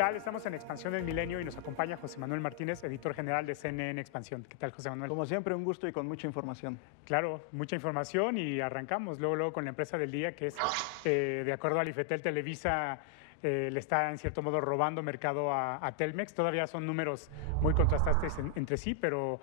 tal? Estamos en Expansión del Milenio y nos acompaña José Manuel Martínez, editor general de CNN Expansión. ¿Qué tal, José Manuel? Como siempre, un gusto y con mucha información. Claro, mucha información y arrancamos luego con la empresa del día, que es, de acuerdo al IFETEL, Televisa le está en cierto modo robando mercado a Telmex. Todavía son números muy contrastantes entre sí, pero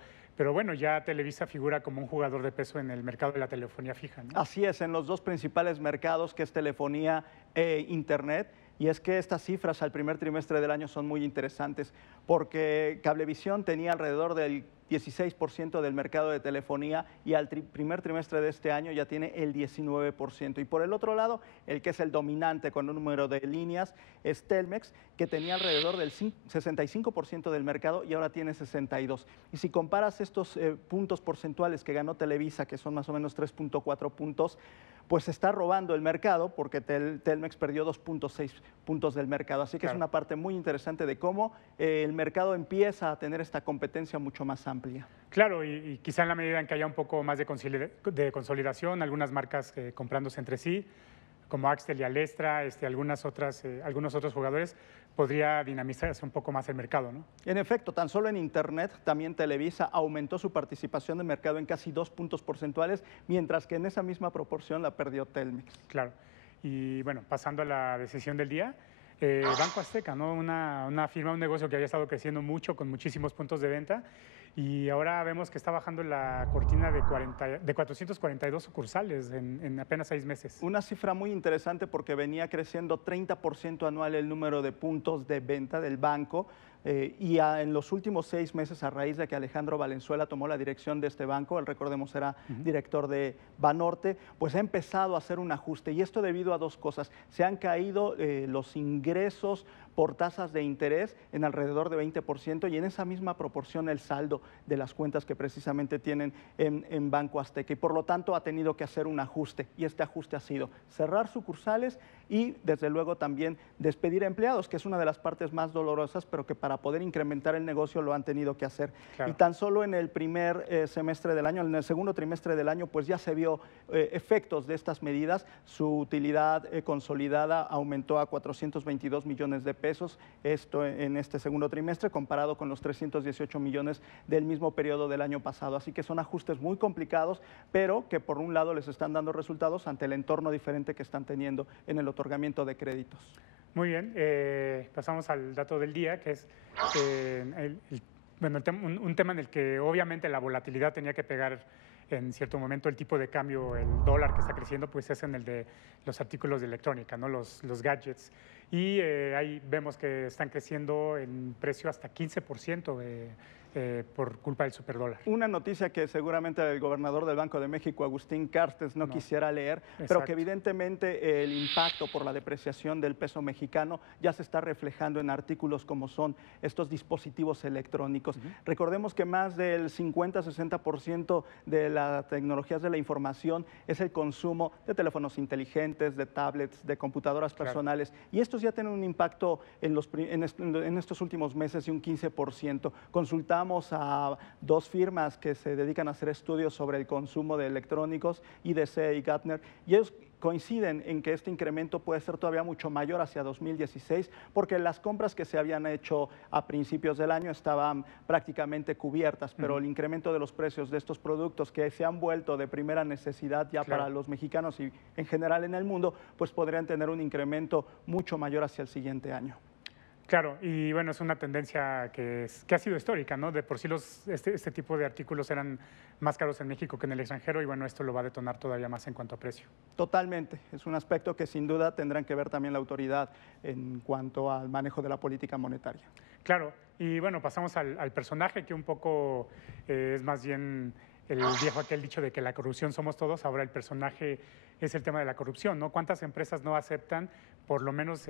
bueno, ya Televisa figura como un jugador de peso en el mercado de la telefonía fija, ¿no? Así es, en los dos principales mercados, que es telefonía e Internet. Y es que estas cifras al primer trimestre del año son muy interesantes, porque Cablevisión tenía alrededor del 16% del mercado de telefonía y al primer trimestre de este año ya tiene el 19%. Y por el otro lado, el que es el dominante con un número de líneas es Telmex, que tenía alrededor del 65% del mercado y ahora tiene 62%. Y si comparas estos puntos porcentuales que ganó Televisa, que son más o menos 3.4 puntos, pues está robando el mercado, porque Telmex perdió 2.6 puntos del mercado. Así que claro, es una parte muy interesante de cómo el mercado empieza a tener esta competencia mucho más amplia. Claro, y quizá en la medida en que haya un poco más de consolidación, algunas marcas comprándose entre sí, como Axtel y Alestra, algunos otros jugadores, podría dinamizarse un poco más el mercado, ¿no? En efecto, tan solo en Internet, también Televisa aumentó su participación de mercado en casi 2 puntos porcentuales, mientras que en esa misma proporción la perdió Telmex. Claro. Y bueno, pasando a la decisión del día, Banco Azteca, ¿no? Una firma, un negocio que había estado creciendo mucho, con muchísimos puntos de venta, y ahora vemos que está bajando la cortina de 442 sucursales en apenas 6 meses. Una cifra muy interesante, porque venía creciendo 30% anual el número de puntos de venta del banco, y en los últimos 6 meses, a raíz de que Alejandro Valenzuela tomó la dirección de este banco, él, recordemos, era director de Banorte, pues ha empezado a hacer un ajuste, y esto debido a dos cosas. Se han caído los ingresos por tasas de interés en alrededor de 20%, y en esa misma proporción el saldo de las cuentas que precisamente tienen en Banco Azteca, y por lo tanto ha tenido que hacer un ajuste, y este ajuste ha sido cerrar sucursales y desde luego también despedir empleados, que es una de las partes más dolorosas, pero que para poder incrementar el negocio lo han tenido que hacer. Claro. Y tan solo en el primer semestre del año, en el segundo trimestre del año, pues ya se vio efectos de estas medidas. Su utilidad consolidada aumentó a 422 millones de pesos, esto en este segundo trimestre, comparado con los 318 millones del mismo periodo del año pasado. Así que son ajustes muy complicados, pero que por un lado les están dando resultados ante el entorno diferente que están teniendo en el otorgamiento de créditos. Muy bien, pasamos al dato del día, que es un tema en el que obviamente la volatilidad tenía que pegar en cierto momento. El tipo de cambio, el dólar que está creciendo, pues es en el de los artículos de electrónica, ¿no? Los gadgets. Y ahí vemos que están creciendo en precio hasta 15% por culpa del superdólar. Una noticia que seguramente el gobernador del Banco de México, Agustín Carstens, no quisiera leer, pero que evidentemente el impacto por la depreciación del peso mexicano ya se está reflejando en artículos como son estos dispositivos electrónicos. Recordemos que más del 50-60% de las tecnologías de la información es el consumo de teléfonos inteligentes, de tablets, de computadoras personales, y estos ya tienen un impacto en estos últimos meses de un 15%. Consultamos a dos firmas que se dedican a hacer estudios sobre el consumo de electrónicos, IDC y Gartner, y ellos coinciden en que este incremento puede ser todavía mucho mayor hacia 2016, porque las compras que se habían hecho a principios del año estaban prácticamente cubiertas, pero el incremento de los precios de estos productos, que se han vuelto de primera necesidad ya para los mexicanos y en general en el mundo, pues podrían tener un incremento mucho mayor hacia el siguiente año. Claro, y bueno, es una tendencia que ha sido histórica, ¿no? De por sí este tipo de artículos eran más caros en México que en el extranjero, y bueno, esto lo va a detonar todavía más en cuanto a precio. Totalmente, es un aspecto que sin duda tendrán que ver también la autoridad en cuanto al manejo de la política monetaria. Claro, y bueno, pasamos al personaje, que un poco es más bien el viejo aquel dicho de que la corrupción somos todos. Ahora el personaje es el tema de la corrupción, ¿no? ¿Cuántas empresas no aceptan? Por lo menos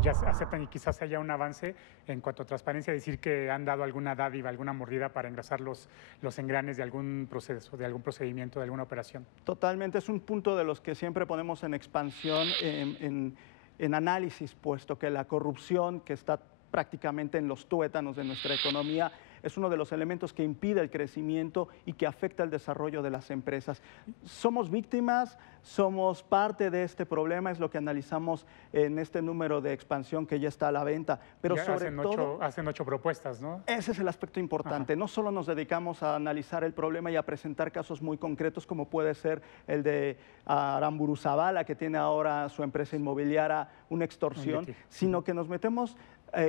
ya aceptan, y quizás haya un avance en cuanto a transparencia, decir que han dado alguna dádiva, alguna mordida para engrasar los engranes de algún proceso, de algún procedimiento, de alguna operación. Totalmente, es un punto de los que siempre ponemos en expansión, en análisis, puesto que la corrupción, que está prácticamente en los tuétanos de nuestra economía, es uno de los elementos que impide el crecimiento y que afecta el desarrollo de las empresas. Somos víctimas, somos parte de este problema, es lo que analizamos en este número de expansión que ya está a la venta, pero Ya sobre todo... hacen 8 propuestas, ¿no? Ese es el aspecto importante. No solo nos dedicamos a analizar el problema y a presentar casos muy concretos, como puede ser el de Aramburu Zavala, que tiene ahora su empresa inmobiliaria, una extorsión, sino que nos metemos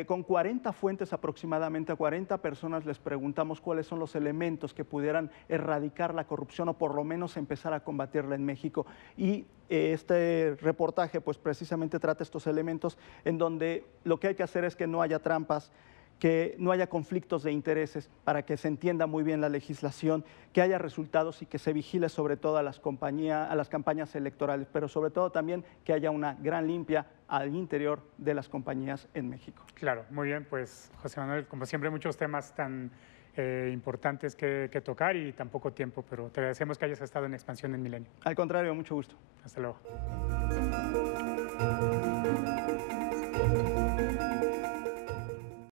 con 40 fuentes aproximadamente, a 40 personas les preguntamos cuáles son los elementos que pudieran erradicar la corrupción o por lo menos empezar a combatirla en México. Y este reportaje pues precisamente trata estos elementos en donde lo que hay que hacer es que no haya trampas, que no haya conflictos de intereses para que se entienda muy bien la legislación, que haya resultados y que se vigile sobre todo a las campañas electorales, pero sobre todo también que haya una gran limpia al interior de las compañías en México. Claro, muy bien, pues José Manuel, como siempre muchos temas tan importantes que tocar y tan poco tiempo, pero te agradecemos que hayas estado en Expansión en Milenio. Al contrario, mucho gusto. Hasta luego.